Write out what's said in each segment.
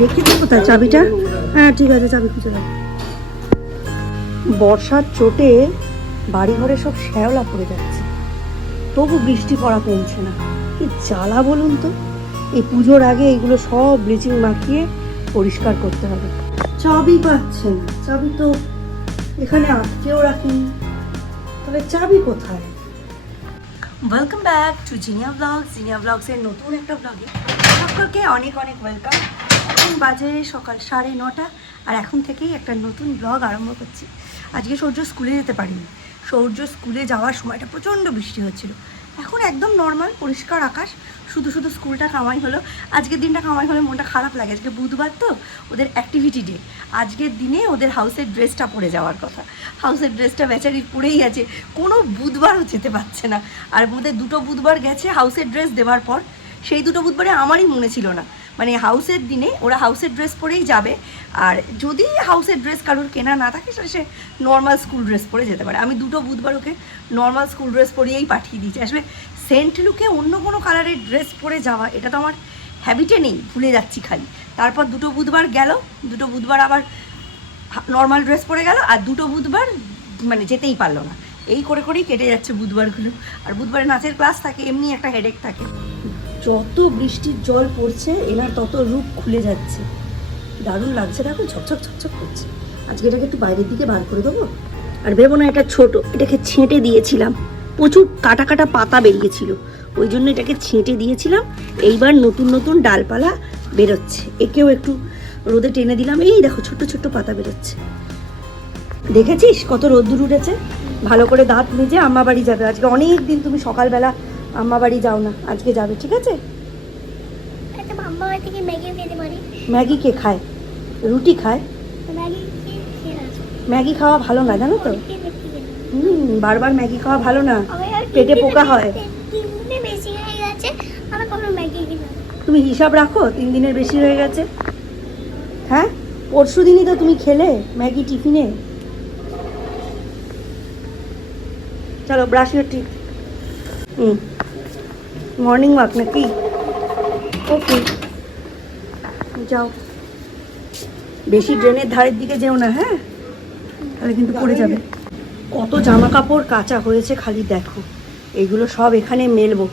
রেখে দিই কোথায় চাবিটা? হ্যাঁ ঠিক আছে, চাবি খুঁজে দাও। বর্ষার চোটে বাড়ি ঘরে সব শ্যাওলা পড়ে যাচ্ছে, তবু বৃষ্টি পড়া কমছে না। কি জ্বালা বলুন তো। এই পুজোর আগে এগুলো সব ব্লিচিং মাখিয়ে পরিষ্কার করতে হবে। চাবি পাচ্ছে না, চাবি তো এখানে আটকেও রাখিনি, তবে চাবি কোথায়? Welcome back to Zinnia blogs. জিনিয়া ব্লগসের নতুন একটা ব্লগে সকলকে অনেক অনেক ওয়েলকাম। এখন বাজে সকাল 9:30 আর এখন থেকেই একটা নতুন ব্লগ আরম্ভ করছি। আজকে সূর্য স্কুলে যেতে পারিনি। সূর্য স্কুলে যাওয়ার সময়টা প্রচণ্ড বৃষ্টি হচ্ছিল। এখন একদম নর্মাল পরিষ্কার আকাশ, শুধু শুধু স্কুলটা কামাই হলো। আজকের দিনটা কামাই হলে মনটা খারাপ লাগে। আজকে বুধবার তো, ওদের অ্যাক্টিভিটি ডে। আজকের দিনে ওদের হাউসের ড্রেসটা পরে যাওয়ার কথা। হাউসের ড্রেসটা বেচারি পরেই আছে, কোনো বুধবারও যেতে পারছে না। আর ওদের 2 বুধবার গেছে হাউসের ড্রেস দেওয়ার পর। সেই 2 বুধবারে আমারই মনে ছিল না, মানে হাউসের দিনে ওরা হাউসের ড্রেস পরেই যাবে। আর যদি হাউসের ড্রেস কারোর কেনা না থাকে সে নর্মাল স্কুল ড্রেস পরে যেতে পারে। আমি 2 বুধবার ওকে নর্মাল স্কুল ড্রেস পরিয়েই পাঠিয়ে দিয়েছি। আসলে সেন্ট লুকে অন্য কোনো কালারের ড্রেস পরে যাওয়া এটা তো আমার হ্যাবিটে নেই, ভুলে যাচ্ছি খালি। তারপর 2 বুধবার গেল, 2 বুধবার আবার নর্মাল ড্রেস পরে গেল, আর 2 বুধবার মানে যেতেই পারলো না। এই করে করেই কেটে যাচ্ছে বুধবারগুলো। আর বুধবারে নাচের ক্লাস থাকে, এমনি একটা হেডেক থাকে। যত বৃষ্টির জল পড়ছে এনার তত রূপ খুলে যাচ্ছে। দারুণ লাগছে, দেখো ঝকঝক ঝকঝক করছে। আজকে এটাকে একটু বাইরের দিকে বার করে দেবো। আর ভেবো না এটা ছোট, এটাকে ছেঁটে দিয়েছিলাম, প্রচুর কাটা কাটা পাতা বেরিয়েছিল, ওই জন্য এটাকে ছেঁটে দিয়েছিলাম। এইবার নতুন নতুন ডালপালা বেরোচ্ছে, একেও একটু রোদে টেনে দিলাম। এই দেখো ছোট্ট ছোট্ট পাতা বেরোচ্ছে, দেখেছিস কত রোদ্দুর উঠেছে। ভালো করে দাঁত মেজে আম্মা বাড়ি যাবে আজকে। অনেক দিন তুমি সকালবেলা আম্মা বাড়ি যাও না, আজকে যাবে, ঠিক আছে? ম্যাগি কে খায়? রুটি খায়। ম্যাগি খাওয়া ভালো না, জানো তো? বারবার ম্যাগি খাওয়া ভালো না, পেটে পোকা হয়। তুমি হিসাব রাখো, 3 দিনের বেশি হয়ে গেছে। হ্যাঁ, পরশু দিনই তো তুমি খেলে ম্যাগি টিফিনে। চলো brush your teeth. Morning walk নাকি? ওকে যাও, বেশি ড্রেনের ধারের দিকে যেও না, হ্যাঁ তাহলে কিন্তু পড়ে যাবে। কত জামা কাপড় কাঁচা হয়েছে খালি দেখো। এইগুলো সব এখানে মেলবো।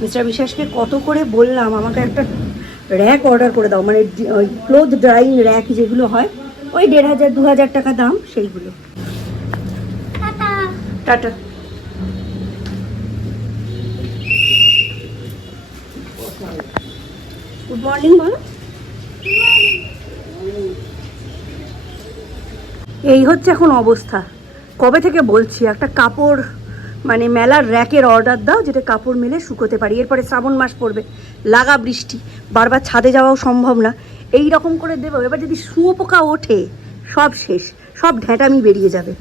মিস্টার বিশ্বাসকে কত করে বললাম আমাকে একটা র্যাক অর্ডার করে দাও, মানে ওই ক্লোথ ড্রাইং র্যাক যেগুলো হয়, ওই 1500-2000 টাকা দাম সেইগুলো। টাটা। গুড মর্নিং বলো। এই হচ্ছে এখন অবস্থা। কবে থেকে বলছি একটা কাপড় মানে মেলার র্যাকের অর্ডার দাও, যেটা কাপড় মেলে শুকোতে পারি। এরপরে শ্রাবণ মাস পড়বে, লাগা বৃষ্টি, বারবার ছাদে যাওয়াও সম্ভব না। এই রকম করে দেবো। এবার যদি শুঁয়োপোকা ওঠে সব শেষ, সব ঢ্যাঁটামি বেরিয়ে যাবে।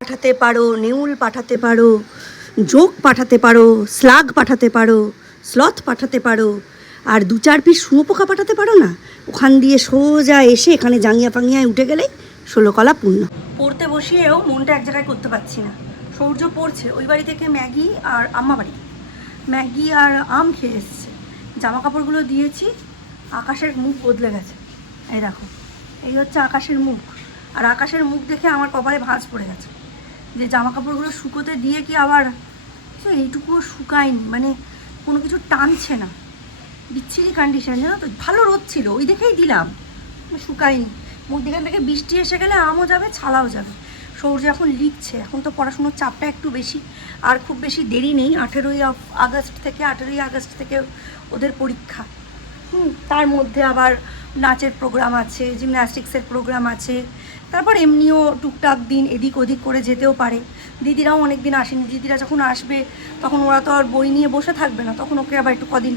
পাঠাতে পারো নেউল, পাঠাতে পারো জোক, পাঠাতে পারো স্লাগ, পাঠাতে পারো স্লথ, পাঠাতে পারো, আর 2-4 পিস শুঁয়োপোকা পাঠাতে পারো না। ওখান দিয়ে সোজা এসে এখানে জাঙ্গিয়া ফাঙ্গিয়ায় উঠে গেলেই 16 কলা পূর্ণ। পড়তে বসিয়েও মনটা এক জায়গায় করতে পারছি না। সূর্য পড়ছে, ওই বাড়ি থেকে ম্যাগি আর আম্মা বাড়ি ম্যাগি আর আম খেয়ে এসছে। জামা কাপড়গুলো দিয়েছি, আকাশের মুখ বদলে গেছে। এই দেখো, এই হচ্ছে আকাশের মুখ। আর আকাশের মুখ দেখে আমার কপালে ভাঁজ পড়ে গেছে যে জামা কাপড়গুলো শুকোতে দিয়ে কি আবার এইটুকুও শুকায়নি, মানে কোনো কিছু টানছে না। বিচ্ছিরি কন্ডিশন, জানো তো। ভালো রোদ ছিল, ওই দেখেই দিলাম, শুকায়নি। মধ্যখান থেকে বৃষ্টি এসে গেলে আমও যাবে, ছালাও যাবে। সূর্য এখন লিখছে, এখন তো পড়াশুনোর চাপটা একটু বেশি। আর খুব বেশি দেরি নেই, 18ই আগস্ট থেকে ওদের পরীক্ষা। তার মধ্যে আবার নাচের প্রোগ্রাম আছে, জিমন্যাস্টিক্সের প্রোগ্রাম আছে, তারপর এমনিও টুকটাক দিন এদিক ওদিক করে যেতেও পারে। দিদিরাও অনেক দিন আসেনি। দিদিরা যখন আসবে তখন ওরা তো আর বই নিয়ে বসে থাকবে না, তখন ওকে আবার একটু কদিন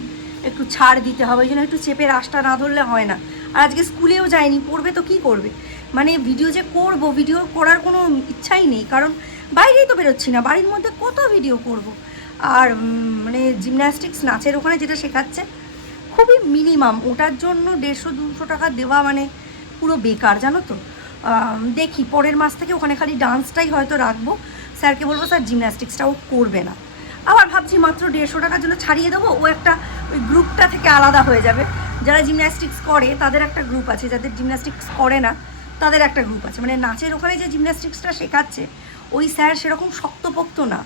একটু ছাড় দিতে হবে। ওই জন্য একটু চেপে রাশটা না ধরলে হয় না। আর আজকে স্কুলেও যায়নি, পড়বে তো কী করবে। মানে ভিডিও যে করব, ভিডিও করার কোনো ইচ্ছাই নেই, কারণ বাইরেই তো বেরোচ্ছি না, বাড়ির মধ্যে কত ভিডিও করব। আর মানে জিমন্যাস্টিক্স নাচের ওখানে যেটা শেখাচ্ছে খুবই মিনিমাম, ওটার জন্য 150-200 টাকা দেওয়া মানে পুরো বেকার, জানো তো। দেখি পরের মাস থেকে ওখানে খালি ডান্সটাই হয়তো রাখবো। স্যারকে বলবো স্যার জিমন্যাস্টিক্সটাও করবে না। আবার ভাবছি মাত্র 150 টাকার জন্য ছাড়িয়ে দেবো, ও একটা ওই গ্রুপটা থেকে আলাদা হয়ে যাবে। যারা জিমন্যাস্টিক্স করে তাদের একটা গ্রুপ আছে, যাদের জিমন্যাস্টিক্স করে না তাদের একটা গ্রুপ আছে। মানে নাচের ওখানে যে জিমন্যাস্টিক্সটা শেখাচ্ছে ওই স্যার সেরকম শক্তপোক্ত না,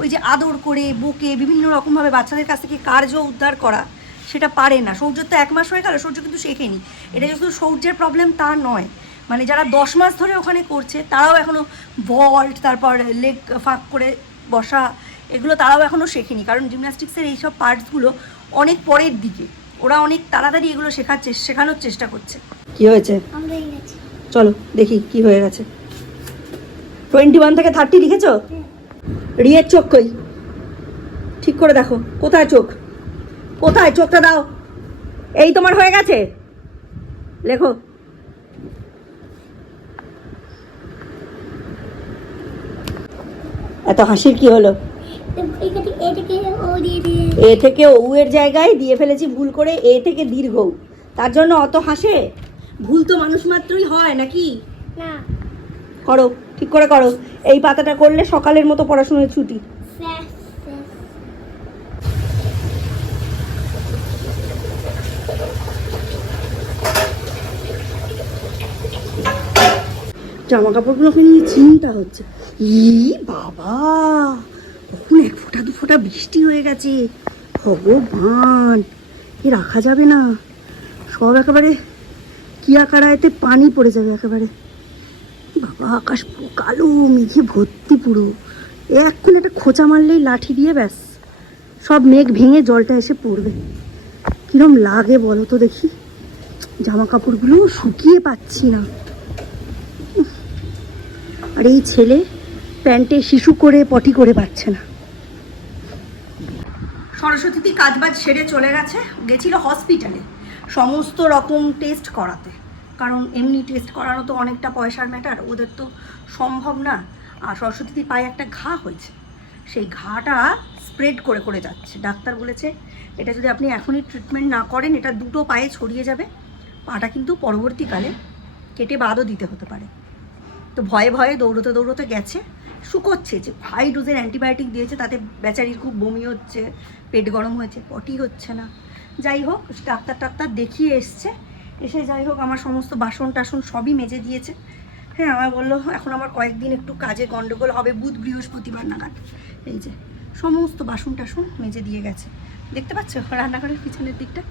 ওই যে আদর করে বকে বিভিন্ন রকমভাবে বাচ্চাদের কাছ থেকে কার্য উদ্ধার করা সেটা পারে না। সৌর্যর তো 1 মাস হয়ে গেল, সৌর্য কিন্তু শেখেনি। এটা শুধু সৌর্যের প্রবলেম তা নয়, মানে যারা 10 মাস ধরে ওখানে করছে তারাও এখনও ভল্ট, তারপর লেগ ফাঁক করে বসা, এগুলো তারাও এখনও শেখেনি। কারণ জিমন্যাস্টিক্সের এইসব পার্টসগুলো অনেক পরের দিকে, ওরা অনেক তাড়াতাড়ি এগুলো শেখানোর চেষ্টা করছে। কি হয়েছে চলো দেখি কি হয়ে গেছে। 21 থেকে 30 লিখেছো? রিয়ের চোখ কই? ঠিক করে দেখো, কোথায় চোখ, কোথায় চোখটা দাও। এই তোমার হয়ে গেছে, লেখো। এত হাসির কি হলো? এ থেকে ও এর জায়গায় দিয়ে ফেলেছি ভুল করে, এ থেকে দীর্ঘ, তার জন্য অত হাসে? ভুল তো মানুষ মাত্রই হয় নাকি? না, করো ঠিক করে করো। এই পাতাটা করলে সকালের মতো পড়াশোনার ছুটি। জামা কাপড়গুলোকে নিয়ে চিন্তা হচ্ছে। ই বাবা, কখন 1 ফোঁটা 2 ফোঁটা বৃষ্টি হয়ে গেছে, ভগবান এ রাখা যাবে না, সব একেবারে কি আকারায়তে পানি পড়ে যাবে একেবারে। বাবা, আকাশ পুরো কালো মেঘে ভর্তি পুরো, এক্ষুনি একটা খোঁচা মারলেই লাঠি দিয়ে ব্যাস সব মেঘ ভেঙে জলটা এসে পড়বে। কিরম লাগে বলো তো দেখি, জামা কাপড়গুলো শুকিয়ে পাচ্ছি না। আর এই ছেলে প্যান্টে শিশু করে পটি করে পাচ্ছে না। সরস্বতী কাজবাজ সেরে চলে গেছে, গেছিল হসপিটালে সমস্ত রকম টেস্ট করাতে, কারণ এমনি টেস্ট করানো তো অনেকটা পয়সার ম্যাটার, ওদের তো সম্ভব না। আর সরস্বতীর পায়ে একটা ঘা হয়েছে, সেই ঘাটা স্প্রেড করে করে যাচ্ছে। ডাক্তার বলেছে এটা যদি আপনি এখনই ট্রিটমেন্ট না করেন এটা দুটো পায়ে ছড়িয়ে যাবে, পাটা কিন্তু পরবর্তীকালে কেটে বাদও দিতে হতে পারে। তো ভয়ে ভয়ে দৌড়তে দৌড়তে গেছে, শুকোচ্ছে, যে হাই ডোজের অ্যান্টিবায়োটিক দিয়েছে, তাতে বেচারির খুব বমি হচ্ছে, পেট গরম হয়েছে, পটি হচ্ছে না। যাই হোক, ডাক্তার দেখিয়ে এসছে, এসে যাই হোক আমার সমস্ত বাসন টাসন সবই মেজে দিয়েছে। হ্যাঁ, আমার বললো এখন আমার কয়েকদিন একটু কাজে গন্ডগোল হবে, বুধ বৃহস্পতিবার নাগাদ। এই যে সমস্ত বাসন টাসন মেজে দিয়ে গেছে, দেখতে পাচ্ছ রান্নাঘরের পিছনের দিকটা,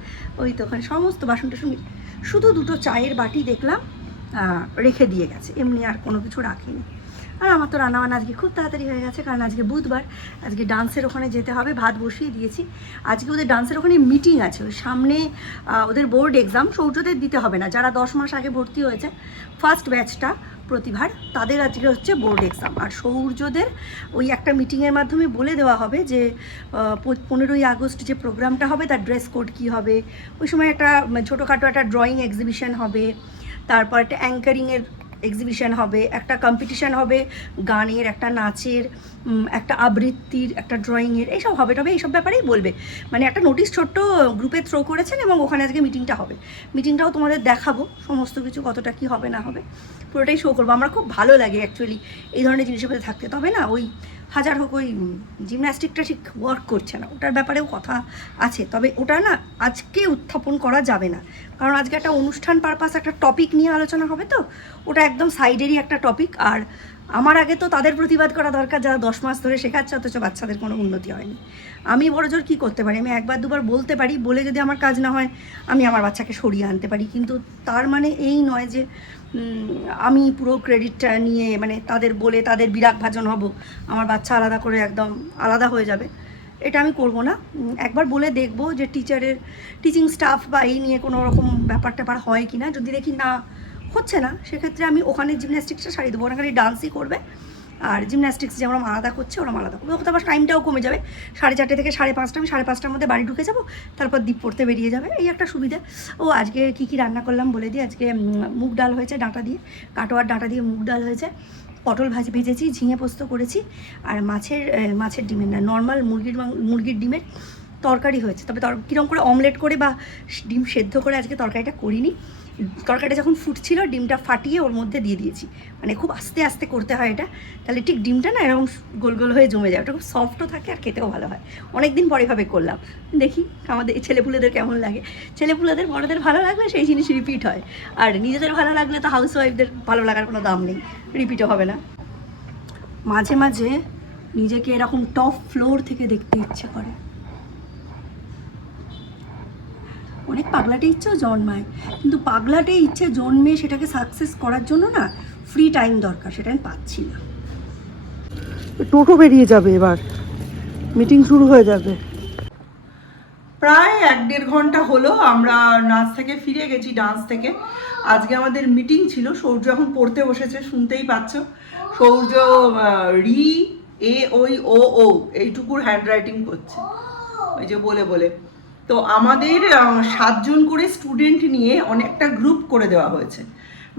ওই তো ওখানে সমস্ত বাসন টাসন, শুধু 2টো চায়ের বাটি দেখলাম রেখে দিয়ে গেছে, এমনি আর কোনো কিছু রাখিনি। আর আমার তো রান্নাবান্না আজকে খুব তাড়াতাড়ি হয়ে গেছে, কারণ আজকে বুধবার, আজকে ডান্সের ওখানে যেতে হবে, ভাত বসিয়ে দিয়েছি। আজকে ওদের ডান্সের ওখানে মিটিং আছে, ওই সামনে ওদের বোর্ড এক্সাম, সৌর্যদের দিতে হবে না, যারা 10 মাস আগে ভর্তি হয়েছে ফার্স্ট ব্যাচটা প্রতিভার, তাদের আজকে হচ্ছে বোর্ড এক্সাম। আর সৌর্যদের ওই একটা মিটিংয়ের মাধ্যমে বলে দেওয়া হবে যে 15ই আগস্ট যে প্রোগ্রামটা হবে তার ড্রেস কোড কী হবে। ওই সময় একটা ছোটোখাটো একটা ড্রয়িং এক্সিবিশন হবে, তারপর একটা অ্যাঙ্কারিংয়ের এক্সিবিশন হবে, একটা কম্পিটিশান হবে, গানের, একটা নাচের, একটা আবৃত্তির, একটা ড্রয়িংয়ের, এইসব হবে। তবে এইসব ব্যাপারেই বলবে, মানে একটা নোটিশ ছোট্ট গ্রুপে থ্রো করেছেন, এবং ওখানে আজকে মিটিংটা হবে। মিটিংটাও তোমাদের দেখাবো, সমস্ত কিছু কতটা কী হবে না হবে পুরোটাই শো করবো। আমার খুব ভালো লাগে অ্যাকচুয়ালি এই ধরনের জিনিসের মধ্যে থাকতে। তবে না ওই হাজার হোক ওই জিমন্যাস্টিকটা ঠিক ওয়ার্ক করছে না, ওটার ব্যাপারেও কথা আছে। তবে ওটা না আজকে উত্থাপন করা যাবে না, কারণ আজকে একটা অনুষ্ঠান পারপাস একটা টপিক নিয়ে আলোচনা হবে, তো ওটা একদম সাইডেরই একটা টপিক। আর আমার আগে তো তাদের প্রতিবাদ করা দরকার যারা 10 মাস ধরে শেখাচ্ছে অথচ বাচ্চাদের কোনো উন্নতি হয়নি। আমি বড়জোর কী করতে পারি, আমি 1বার 2বার বলতে পারি, বলে যদি আমার কাজ না হয় আমি আমার বাচ্চাকে সরিয়ে আনতে পারি, কিন্তু তার মানে এই নয় যে আমি পুরো ক্রেডিটটা নিয়ে মানে তাদের বলে তাদের বিরাগ ভাজন হব, আমার বাচ্চা আলাদা করে একদম আলাদা হয়ে যাবে, এটা আমি করব না। একবার বলে দেখব যে টিচিং স্টাফ বা এই নিয়ে কোনো রকম ব্যাপার ট্যাপার হয় কি না। যদি দেখি না হচ্ছে না, সেক্ষেত্রে আমি ওখানে জিমন্যাস্টিক্সটা সারিয়ে দেবো, ওখানে ডান্সই করবে, আর জিমন্যাস্টিক্স যেমন আলাদা করছে ওরা আলাদা করবে। ওখানে আবার টাইমটাও কমে যাবে, 4:30 থেকে 5:30, আমি 5:30টার মধ্যে বাড়ি ঢুকে যাবো, তারপর দ্বীপ পড়তে বেরিয়ে যাবে, এই একটা সুবিধা। ও আজকে কী রান্না করলাম বলে দিই, আজকে মুগ ডাল হয়েছে, ডাঁটা দিয়ে, কাটোয়ার ডাঁটা দিয়ে মুগ ডাল হয়েছে, পটল ভেজেছি, ঝিঙে পোস্ত করেছি, আর মাছের ডিমের না, নর্মাল মুরগির ডিমের তরকারি হয়েছে। তবে কীরকম করে অমলেট করে বা ডিম সেদ্ধ করে আজকে তরকারিটা করিনি, তরকারিটা যখন ফুটছিল ডিমটা ফাটিয়ে ওর মধ্যে দিয়ে দিয়েছি, মানে খুব আস্তে আস্তে করতে হয় এটা, তাহলে ঠিক ডিমটা না এরকম গোল গোল হয়ে জমে যায়, ওটা খুব সফটও থাকে আর খেতেও ভালো হয়। অনেক দিন পরে এভাবে করলাম, দেখি আমাদের এই ছেলেপুলেদের কেমন লাগে। ছেলেপুলেদের বড়দের ভালো লাগলে সেই জিনিস রিপিট হয়, আর নিজেদের ভালো লাগলে তো হাউস ওয়াইফদের ভালো লাগার কোনো দাম নেই, রিপিটও হবে না। মাঝে মাঝে নিজেকে এরকম টপ ফ্লোর থেকে দেখতে ইচ্ছে করে, অনেক পাগলাটে ইচ্ছেও জন্মায়, কিন্তু পাগলাটে ইচ্ছে জন্মে সেটাকে সাকসেস করার জন্য না ফ্রি টাইম দরকার, সেটা আমি পাচ্ছি না। টোটো বেরিয়ে যাবে, এবার মিটিং শুরু হয়ে যাবে। প্রায় 1-1.5 ঘন্টা হলো আমরা নাচ থেকে ফিরে গেছি, ডান্স থেকে। আজকে আমাদের মিটিং ছিল। সৌর্য এখন পড়তে বসেছে, শুনতেই পাচ্ছ। সৌর্য রি এ ওই ও ও এইটুকুর হ্যান্ড রাইটিং করছে, ওই যে বলে বলে। তো আমাদের 7 জন করে স্টুডেন্ট নিয়ে অনেকটা গ্রুপ করে দেওয়া হয়েছে,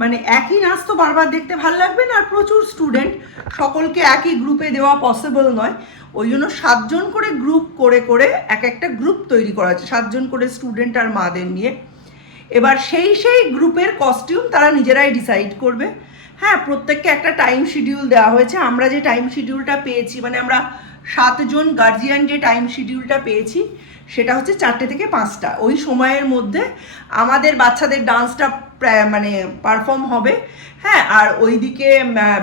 মানে একই নাচ তো বারবার দেখতে ভালো লাগবে না, আর প্রচুর স্টুডেন্ট, সকলকে একই গ্রুপে দেওয়া পসিবল নয়। ওই জন্য 7 জন করে গ্রুপ করে করে এক একটা গ্রুপ তৈরি করা হয়েছে, 7 জন করে স্টুডেন্ট আর মাদের নিয়ে। এবার সেই গ্রুপের কস্টিউম তারা নিজেরাই ডিসাইড করবে। হ্যাঁ, প্রত্যেককে একটা টাইম শিডিউল দেওয়া হয়েছে। আমরা যে টাইম শিডিউলটা পেয়েছি, মানে আমরা 7 জন গার্জিয়ান যে টাইম শিডিউলটা পেয়েছি সেটা হচ্ছে 4টে থেকে 5টা। ওই সময়ের মধ্যে আমাদের বাচ্চাদের ডান্সটা মানে পারফর্ম হবে। হ্যাঁ, আর ওইদিকে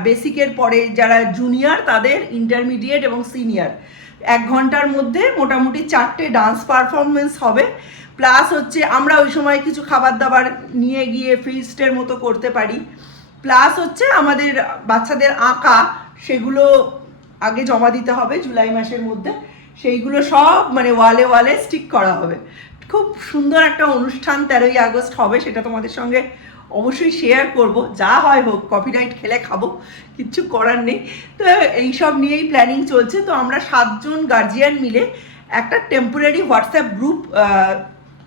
বেসিকের পরে যারা জুনিয়র তাদের ইন্টারমিডিয়েট এবং সিনিয়র 1 ঘন্টার মধ্যে মোটামুটি 4টে ডান্স পারফরমেন্স হবে। প্লাস হচ্ছে আমরা ওই সময় কিছু খাবার দাবার নিয়ে গিয়ে ফিস্টের মতো করতে পারি। প্লাস হচ্ছে আমাদের বাচ্চাদের আঁকা, সেগুলো আগে জমা দিতে হবে জুলাই মাসের মধ্যে, সেইগুলো সব মানে ওয়ালে ওয়ালে স্টিক করা হবে। খুব সুন্দর একটা অনুষ্ঠান 13ই আগস্ট হবে, সেটা তোমাদের সঙ্গে অবশ্যই শেয়ার করব। যা হয় হোক, কপিরাইট খেলে খাবো, কিচ্ছু করার নেই। তো এইসব নিয়েই প্ল্যানিং চলছে। তো আমরা 7 জন গার্জিয়ান মিলে একটা টেম্পোরারি হোয়াটসঅ্যাপ গ্রুপ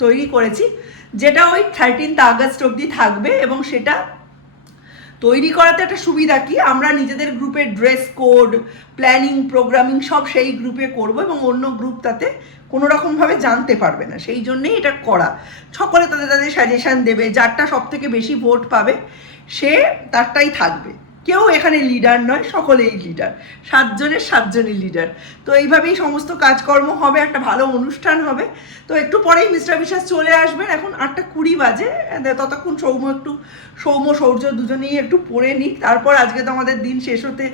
তৈরি করেছি, যেটা ওই 13 আগস্ট অবধি থাকবে। এবং সেটা তৈরি করাতে একটা সুবিধা কি, আমরা নিজেদের গ্রুপে ড্রেস কোড, প্ল্যানিং, প্রোগ্রামিং সব সেই গ্রুপে করব, এবং অন্য গ্রুপ তাতে কোনো রকমভাবে জানতে পারবে না। সেই জন্যেই এটা করা। সকলে তাদের তাদের সাজেশান দেবে, যারটা সব থেকে বেশি ভোট পাবে সে তারটাই থাকবে। কেউ এখানে লিডার নয়, সকলেই লিডার, 7 জনের 7 জনই লিডার। তো এইভাবেই সমস্ত কাজকর্ম হবে, একটা ভালো অনুষ্ঠান হবে। তো একটু পরেই মিস্টার বিশ্বাস চলে আসবেন, এখন 8:20 বাজে। ততক্ষণ সৌম্য সৌর্য দুজনেই একটু পড়ে নিক, তারপর আজকে তো আমাদের দিন শেষ হতে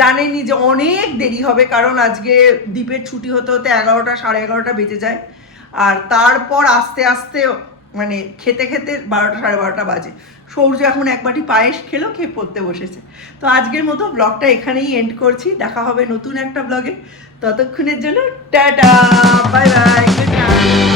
জানেনি যে অনেক দেরি হবে, কারণ আজকে দ্বীপের ছুটি হতে হতে 11টা 11:30 বেজে যায়। আর তারপর আস্তে আস্তে মানে খেতে খেতে 12টা 12:30 বাজে। সৌর্য এখন 1 বাটি পায়েস খেলো, খেয়ে পড়তে বসেছে। তো আজকের মতো ব্লগটা এখানেই এন্ড করছি, দেখা হবে নতুন একটা ব্লগে। ততক্ষণের জন্য tata, bye bye, good night.